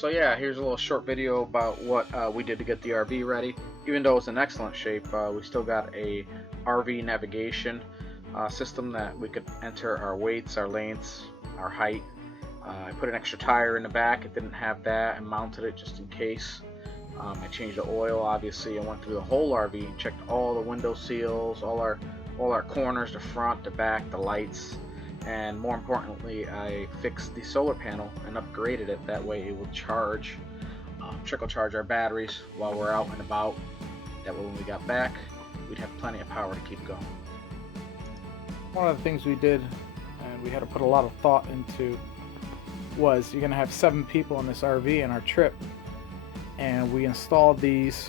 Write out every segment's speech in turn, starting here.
So yeah, here's a little short video about what we did to get the RV ready. Even though it's in excellent shape, we still got a RV navigation system that we could enter our weights, our lengths, our height. I put an extra tire in the back. It didn't have that, and mounted it just in case. I changed the oil, obviously. I went through the whole RV, checked all the window seals, all our corners, the front, the back, the lights. And more importantly, I fixed the solar panel and upgraded it. That way it will charge, trickle charge our batteries while we're out and about. That way when we got back, we'd have plenty of power to keep going. One of the things we did, and we had to put a lot of thought into, was you're going to have 7 people on this RV in our trip. And we installed these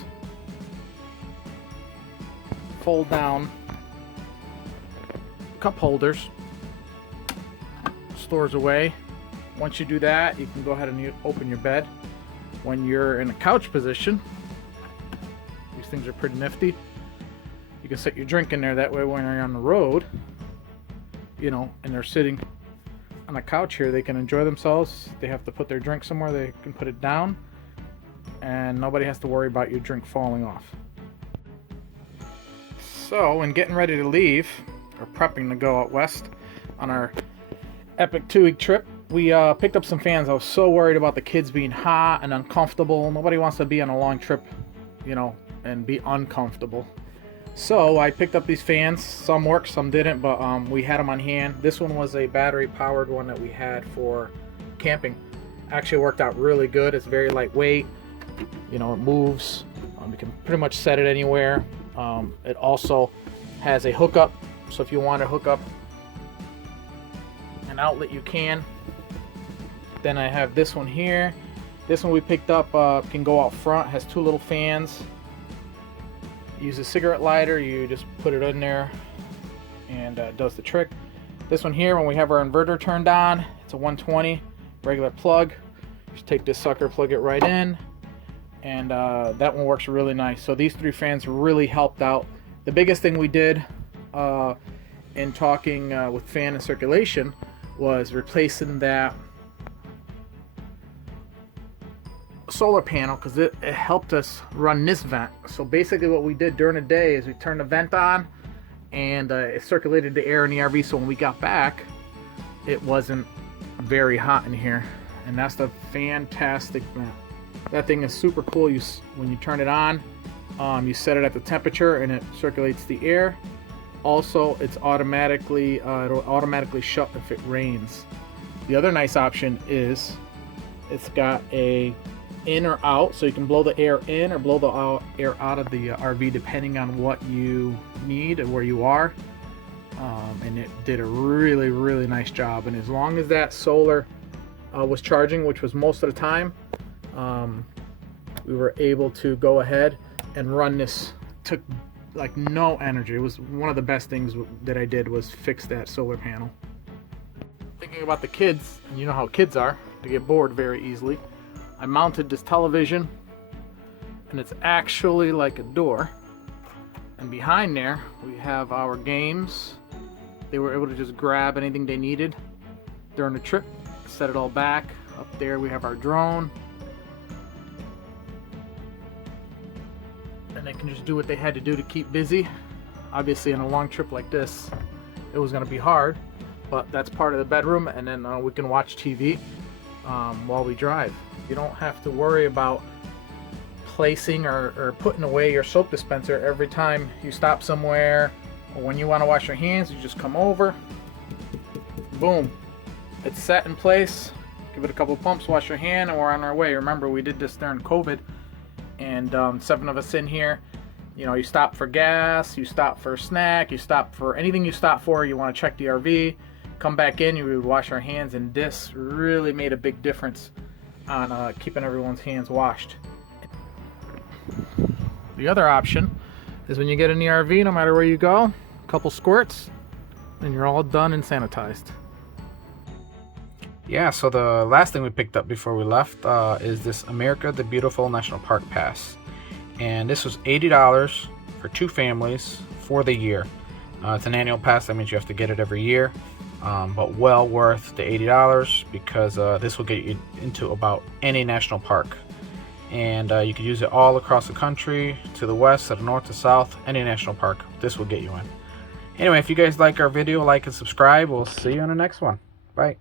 fold down cup holders. Stores away. Once you do that, you can go ahead and open your bed. When you're in a couch position, these things are pretty nifty. You can set your drink in there. That way when you're on the road, and they're sitting on a couch here, they can enjoy themselves. They have to put their drink somewhere, they can put it down, and nobody has to worry about your drink falling off. So when getting ready to leave, or prepping to go out west on our epic 2-week trip, we picked up some fans. I was so worried about the kids being hot and uncomfortable. Nobody wants to be on a long trip, and be uncomfortable. So I picked up these fans. Some worked, some didn't, but we had them on hand. This one was a battery powered one that we had for camping. Actually worked out really good. It's very lightweight. It moves. You can pretty much set it anywhere. It also has a hookup, so if you want to hook up an outlet, you can. Then I have this one here. This one we picked up can go out front, has 2 little fans. Use a cigarette lighter, you just put it in there and it does the trick. This one here, when we have our inverter turned on, it's a 120 regular plug. Just take this sucker, plug it right in, and that one works really nice. So these 3 fans really helped out. The biggest thing we did in talking with fan and circulation was replacing that solar panel, because it helped us run this vent. So basically what we did during the day is we turned the vent on, and it circulated the air in the RV, so when we got back it wasn't very hot in here. And that's the fantastic vent. That thing is super cool. When you turn it on, you set it at the temperature and it circulates the air. Also, it'll automatically shut if it rains. The other nice option is it's got a in or out, so you can blow the air in or blow the air out of the RV depending on what you need and where you are. And it did a really, really nice job. And as long as that solar was charging, which was most of the time, we were able to go ahead and run this. Took like no energy. It was one of the best things that I did, was fix that solar panel. Thinking about the kids, and you know how kids are, they get bored very easily. I mounted this television, and it's actually like a door, and behind there we have our games. They were able to just grab anything they needed during the trip, set it all back. Up there we have our drone, and they can just do what they had to do to keep busy. Obviously on a long trip like this it was going to be hard, but that's part of the bedroom, and then we can watch TV while we drive. You don't have to worry about placing or putting away your soap dispenser every time you stop somewhere, or when you want to wash your hands, you just come over, boom, it's set in place, give it a couple pumps, wash your hand, and we're on our way. Remember, we did this during COVID, and 7 of us in here. You stop for gas, you stop for a snack, you stop for anything you stop for. You want to check the RV, come back in, you would wash our hands, and this really made a big difference on keeping everyone's hands washed. The other option is when you get in the RV, no matter where you go, a couple squirts, and you're all done and sanitized. Yeah, so the last thing we picked up before we left is this America the Beautiful National Park Pass. And this was $80 for 2 families for the year. It's an annual pass, that means you have to get it every year. but well worth the $80 because this will get you into about any national park. And you can use it all across the country, to the west, to the north, to south, any national park. This will get you in. Anyway, if you guys like our video, like and subscribe. We'll see you in the next one. Bye.